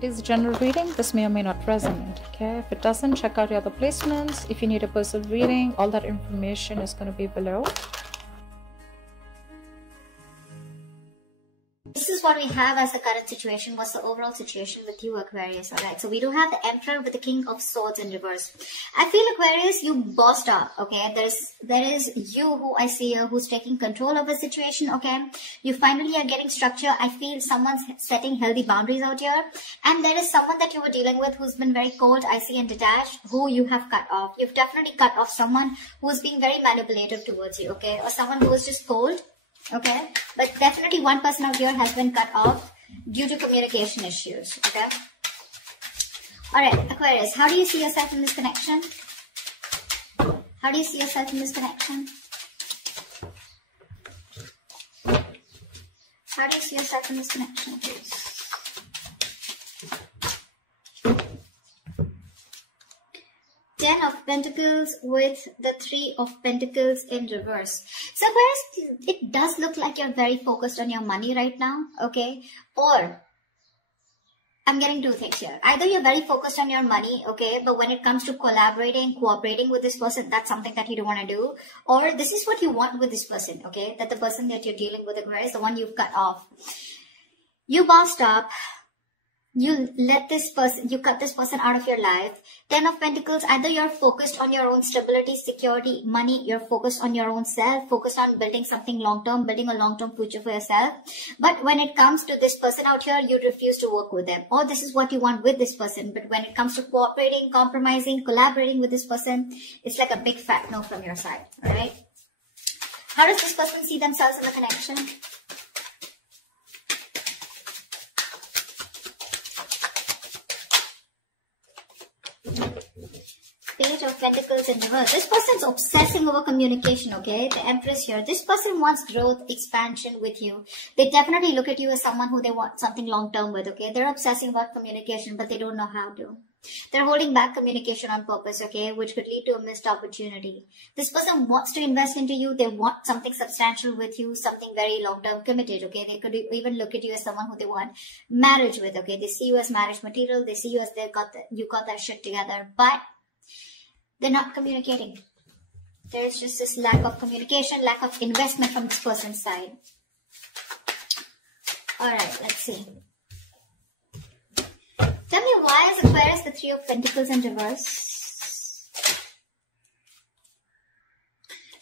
It is a general reading. This may or may not resonate. Okay, if it doesn't, check out your other placements. If you need a personal reading, all that information is going to be below. This is what we have as the current situation. What's the overall situation with you, Aquarius? Alright, so we do have the Emperor with the King of Swords in reverse. I feel, Aquarius, you bossed up, okay? There is you who I see here who's taking control of the situation, okay? You finally are getting structure. I feel someone's setting healthy boundaries out here. And there is someone that you were dealing with who's been very cold, icy and detached, who you have cut off. You've definitely cut off someone who's being very manipulative towards you, okay? Or someone who is just cold. Okay, but definitely one person out here has been cut off due to communication issues. Okay, all right, Aquarius, how do you see yourself in this connection? How do you see yourself in this connection? How do you see yourself in this connection, please? Ten of Pentacles with the Three of Pentacles in reverse. So Aquarius, it does look like you're very focused on your money right now, okay? Or, I'm getting two things here. Either you're very focused on your money, okay? But when it comes to collaborating, cooperating with this person, that's something that you don't want to do. Or this is what you want with this person, okay? That the person that you're dealing with, Aquarius, the one you've cut off. You bossed up. You let this person, you cut this person out of your life. Ten of Pentacles, either you're focused on your own stability, security, money, you're focused on your own self, focused on building something long-term, building a long-term future for yourself. But when it comes to this person out here, you refuse to work with them. Or this is what you want with this person. But when it comes to cooperating, compromising, collaborating with this person, it's like a big fat no from your side. All right. How does this person see themselves in the connection? Page of Pentacles in reverse. This person's obsessing over communication, okay? The Empress here. This person wants growth, expansion with you. They definitely look at you as someone who they want something long-term with, okay? They're obsessing about communication, but they don't know how to. They're holding back communication on purpose, okay? Which could lead to a missed opportunity. This person wants to invest into you. They want something substantial with you, something very long-term committed, okay? They could even look at you as someone who they want marriage with, okay? They see you as marriage material. They see you as you got that shit together, but they're not communicating. There's just this lack of communication, lack of investment from this person's side. Alright, let's see. Tell me, why is Aquarius the Three of Pentacles in reverse?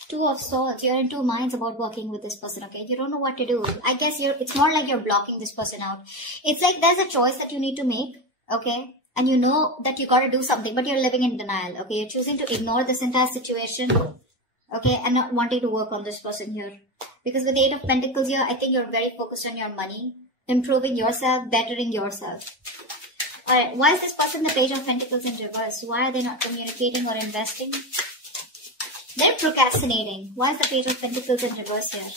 Two of Swords. You're in two minds about working with this person, okay? You don't know what to do. I guess it's more like you're blocking this person out. It's like there's a choice that you need to make, okay? And you know that you got to do something, but you're living in denial, okay? You're choosing to ignore this entire situation, okay? And not wanting to work on this person here. Because with the Eight of Pentacles here, I think you're very focused on your money, improving yourself, bettering yourself. Alright, why is this person the Page of Pentacles in reverse? Why are they not communicating or investing? They're procrastinating. Why is the Page of Pentacles in reverse here?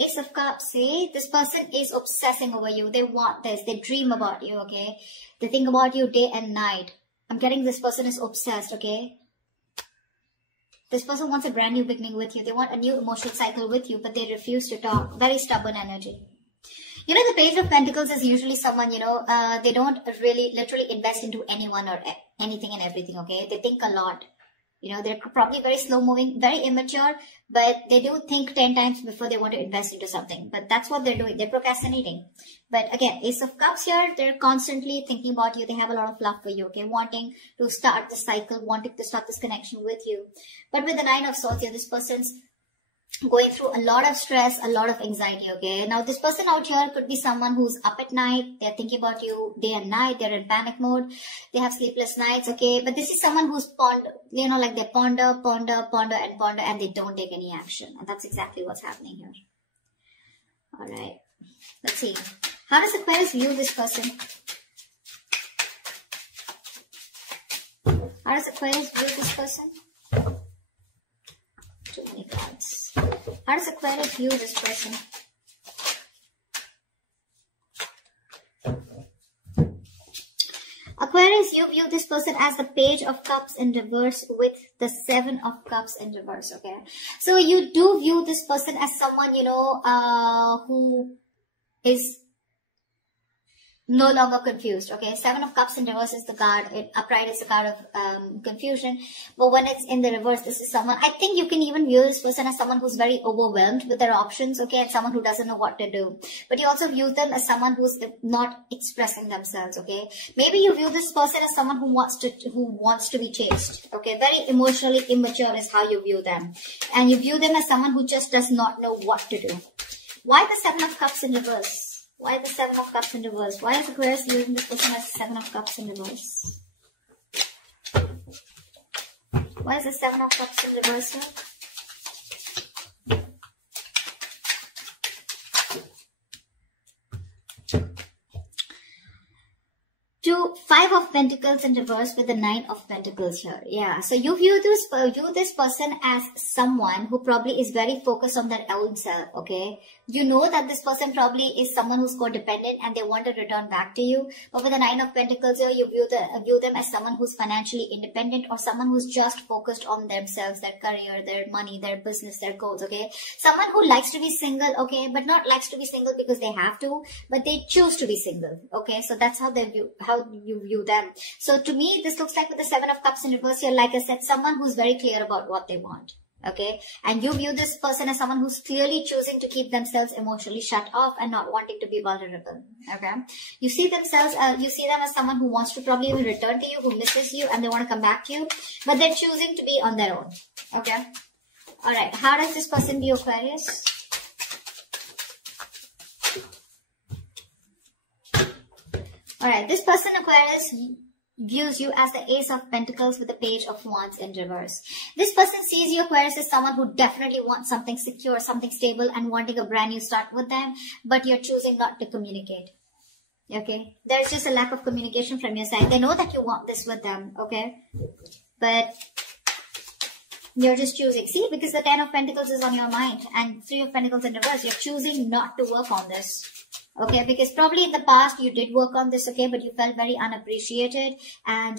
Ace of Cups, see? This person is obsessing over you. They want this. They dream about you, okay? They think about you day and night. I'm getting this person is obsessed, okay? This person wants a brand new beginning with you. They want a new emotional cycle with you, but they refuse to talk. Very stubborn energy. You know, the Page of Pentacles is usually someone, you know, they don't really literally invest into anyone or anything and everything, okay? They think a lot. You know, they're probably very slow moving, very immature, but they do think 10 times before they want to invest into something. But that's what they're doing. They're procrastinating. But again, Ace of Cups here, they're constantly thinking about you. They have a lot of love for you, okay? Wanting to start the cycle, wanting to start this connection with you. But with the Nine of Swords here, this person's going through a lot of stress, a lot of anxiety, okay? Now, this person out here could be someone who's up at night. They're thinking about you day and night. They're in panic mode. They have sleepless nights, okay? But this is someone who's you know, like they ponder, and they don't take any action. And that's exactly what's happening here. All right. Let's see. How does Aquarius view this person? How does Aquarius view this person? Too many cards. How does Aquarius view this person? Aquarius, you view this person as the Page of Cups in reverse with the Seven of Cups in reverse, okay? So you do view this person as someone, you know, who is no longer confused, okay? Seven of Cups in reverse is the card. Upright is the card of confusion. But when it's in the reverse, this is someone, I think you can even view this person as someone who's very overwhelmed with their options, okay? And someone who doesn't know what to do. But you also view them as someone who's not expressing themselves, okay? Maybe you view this person as someone who wants to be chased, okay? Very emotionally immature is how you view them. And you view them as someone who just does not know what to do. Why the Seven of Cups in reverse? Why the Seven of Cups in reverse? Why is Aquarius using this person as Seven of Cups in reverse? Why is the Seven of Cups in reverse here? To Five of Pentacles in reverse with the Nine of Pentacles here. Yeah, so you view this person as someone who probably is very focused on their own self, okay? You know that this person probably is someone who's codependent and they want to return back to you. But with the Nine of Pentacles here, you view them as someone who's financially independent or someone who's just focused on themselves, their career, their money, their business, their goals, okay? Someone who likes to be single, okay? But not likes to be single because they have to, but they choose to be single, okay? So that's how you view them. So to me, this looks like with the Seven of Cups in reverse here, like I said, someone who's very clear about what they want. Okay, and you view this person as someone who's clearly choosing to keep themselves emotionally shut off and not wanting to be vulnerable. Okay, you see them as someone who wants to probably even return to you, who misses you, and they want to come back to you, but they're choosing to be on their own. Okay, all right. How does this person view Aquarius? All right, this person Aquarius views you as the Ace of Pentacles with the Page of Wands in reverse. This person sees you, Aquarius, as someone who definitely wants something secure, something stable, and wanting a brand new start with them, but you're choosing not to communicate. Okay, there's just a lack of communication from your side. They know that you want this with them, okay, but you're just choosing. See, because the Ten of Pentacles is on your mind and Three of Pentacles in reverse, you're choosing not to work on this. Okay, because probably in the past you did work on this, okay, but you felt very unappreciated and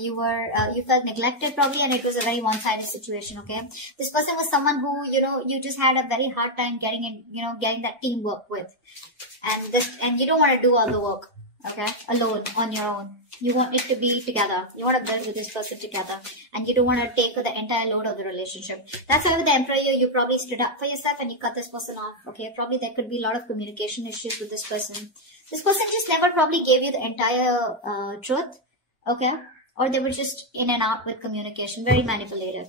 you felt neglected probably, and it was a very one-sided situation, okay. This person was someone who, you know, you just had a very hard time getting that teamwork with, and you don't want to do all the work, okay, alone, on your own. You want it to be together. You want to build with this person together, and you don't want to take the entire load of the relationship. That's why with the Emperor here, you probably stood up for yourself and you cut this person off, okay? Probably there could be a lot of communication issues with this person. This person just never probably gave you the entire truth, okay? Or they were just in and out with communication, very manipulative.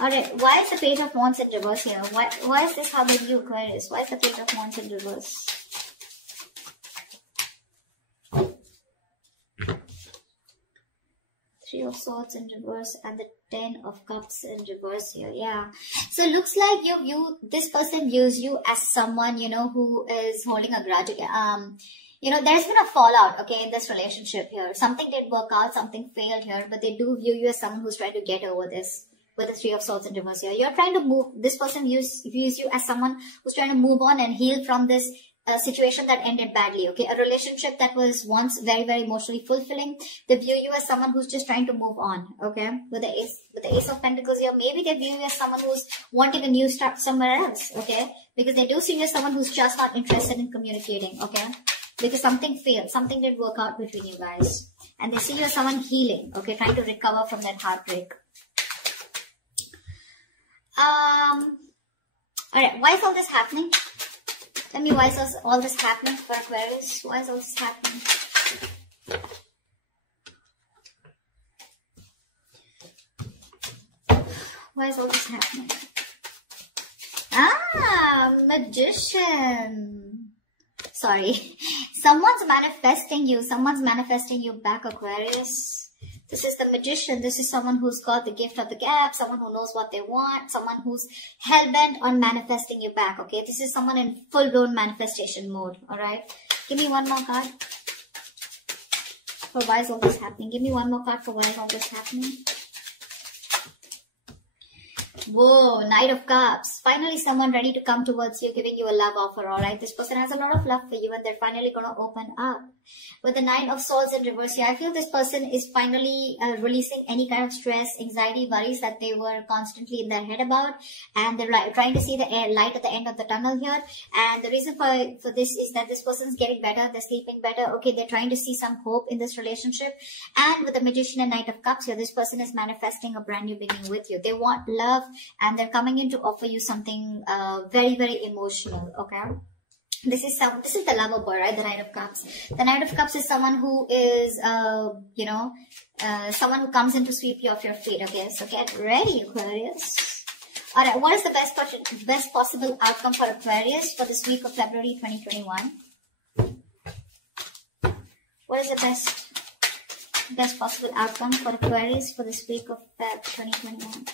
Alright, why is the Page of Wands in reverse here? Why is this how they view Aquarius? Why is the Page of Wands in reverse? Three of Swords in reverse and the Ten of Cups in reverse here. Yeah. So it looks like this person views you as someone, you know, who is holding a grudge. You know, there's been a fallout, okay, in this relationship here. Something did work out, something failed here, but they do view you as someone who's trying to get over this with the Three of Swords in reverse here. You're trying to move, this person views you as someone who's trying to move on and heal from this situation that ended badly, okay? A relationship that was once very, very emotionally fulfilling. They view you as someone who's just trying to move on, okay? With the Ace of Pentacles here, maybe they view you as someone who's wanting a new start somewhere else, okay? Because they do see you as someone who's just not interested in communicating, okay? Because something failed, something didn't work out between you guys. And they see you as someone healing, okay? Trying to recover from that heartbreak. Alright, why is all this happening? Tell me, why is all this happening for Aquarius? Why is all this happening? Why is all this happening? Ah, Magician. Sorry. Someone's manifesting you. Someone's manifesting you back, Aquarius. This is the Magician. This is someone who's got the gift of the gap, someone who knows what they want, someone who's hell-bent on manifesting you back, okay? This is someone in full-blown manifestation mode, all right? Give me one more card for why is all this happening. Give me one more card for why is all this happening. Whoa, Knight of Cups. Finally, someone ready to come towards you, giving you a love offer, alright? This person has a lot of love for you and they're finally going to open up. With the Nine of Swords in reverse here, I feel this person is finally releasing any kind of stress, anxiety, worries that they were constantly in their head about. And they're trying to see the light at the end of the tunnel here. And the reason for this is that this person's getting better, they're sleeping better. Okay, they're trying to see some hope in this relationship. And with the Magician and Knight of Cups here, this person is manifesting a brand new beginning with you. They want love and they're coming in to offer you something very, very emotional, okay? This is the lover boy, right? The Knight of Cups. The Knight of Cups is someone who is, someone who comes in to sweep you off your feet, okay? So get ready, Aquarius. All right, what is the best possible outcome for Aquarius for this week of February 2021? What is the best possible outcome for Aquarius for this week of Feb 2021?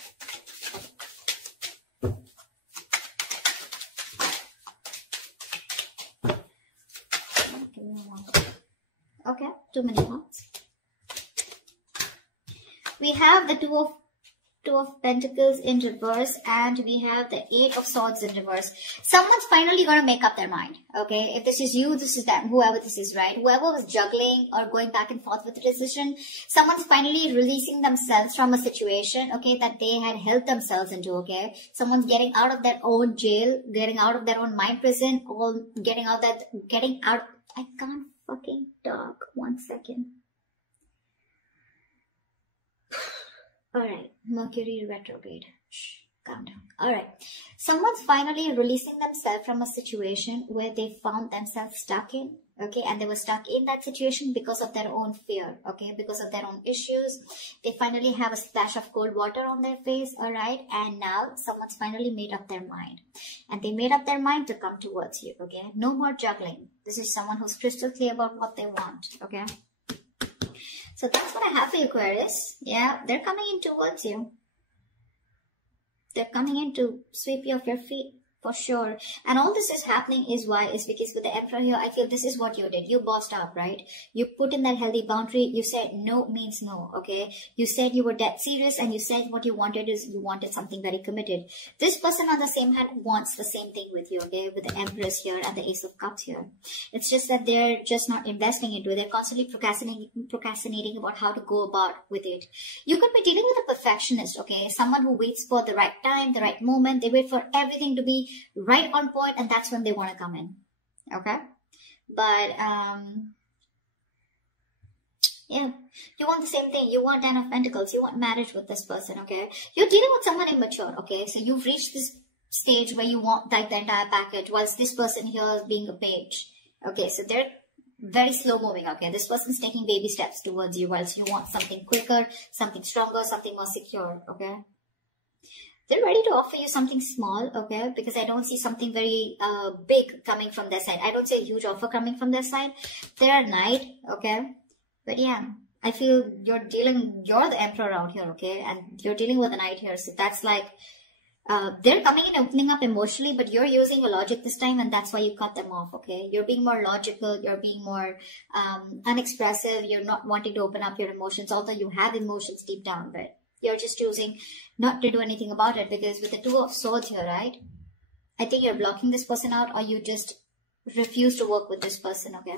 Okay, too many points. We have the Two of Pentacles in reverse and we have the Eight of Swords in reverse. Someone's finally going to make up their mind, okay? If this is you, this is them, whoever this is, right? Whoever was juggling or going back and forth with the decision, someone's finally releasing themselves from a situation, okay, that they had held themselves into, okay? Someone's getting out of their own jail, getting out of their own mind prison, or getting out, I can't fucking talk. 1 second. Alright, Mercury retrograde. Shh, calm down. Alright, someone's finally releasing themselves from a situation where they found themselves stuck in, okay, and they were stuck in that situation because of their own fear, okay, because of their own issues. They finally have a splash of cold water on their face, alright, and now someone's finally made up their mind. And they made up their mind to come towards you, okay? No more juggling. This is someone who's crystal clear about what they want, okay? So that's what I have for you, Aquarius. Yeah, they're coming in towards you. They're coming in to sweep you off your feet. For sure. And all this is happening is because with the Emperor here, I feel this is what you did. You bossed up, right? You put in that healthy boundary. You said no means no, okay? You said you were dead serious and you said what you wanted is you wanted something very committed. This person on the same hand wants the same thing with you, okay? With the Empress here and the Ace of Cups here. It's just that they're just not investing into it. They're constantly procrastinating about how to go about with it. You could be dealing with a perfectionist, okay? Someone who waits for the right time, the right moment. They wait for everything to be right on point and that's when they want to come in, okay? But yeah, you want the same thing. You want 10 of Pentacles. You want marriage with this person, okay? You're dealing with someone immature, okay? So you've reached this stage where you want like the entire package, whilst this person here is being a page, okay? So they're very slow moving, okay? This person's taking baby steps towards you, whilst you want something quicker, something stronger, something more secure, okay? They're ready to offer you something small, okay? Because I don't see something very big coming from their side. I don't see a huge offer coming from their side. They're a knight, okay? But yeah, I feel you're the Emperor out here, okay? And you're dealing with a knight here. So that's like, they're coming in, opening up emotionally, but you're using your logic this time and that's why you cut them off, okay? You're being more logical. You're being more unexpressive. You're not wanting to open up your emotions, although you have emotions deep down, but you're just choosing not to do anything about it because with the Two of Swords here, right? I think you're blocking this person out or you just refuse to work with this person, okay?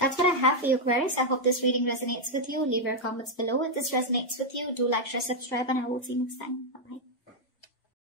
That's what I have for you, Aquarius. I hope this reading resonates with you. Leave your comments below if this resonates with you. Do like, share, subscribe, and I will see you next time. Bye-bye.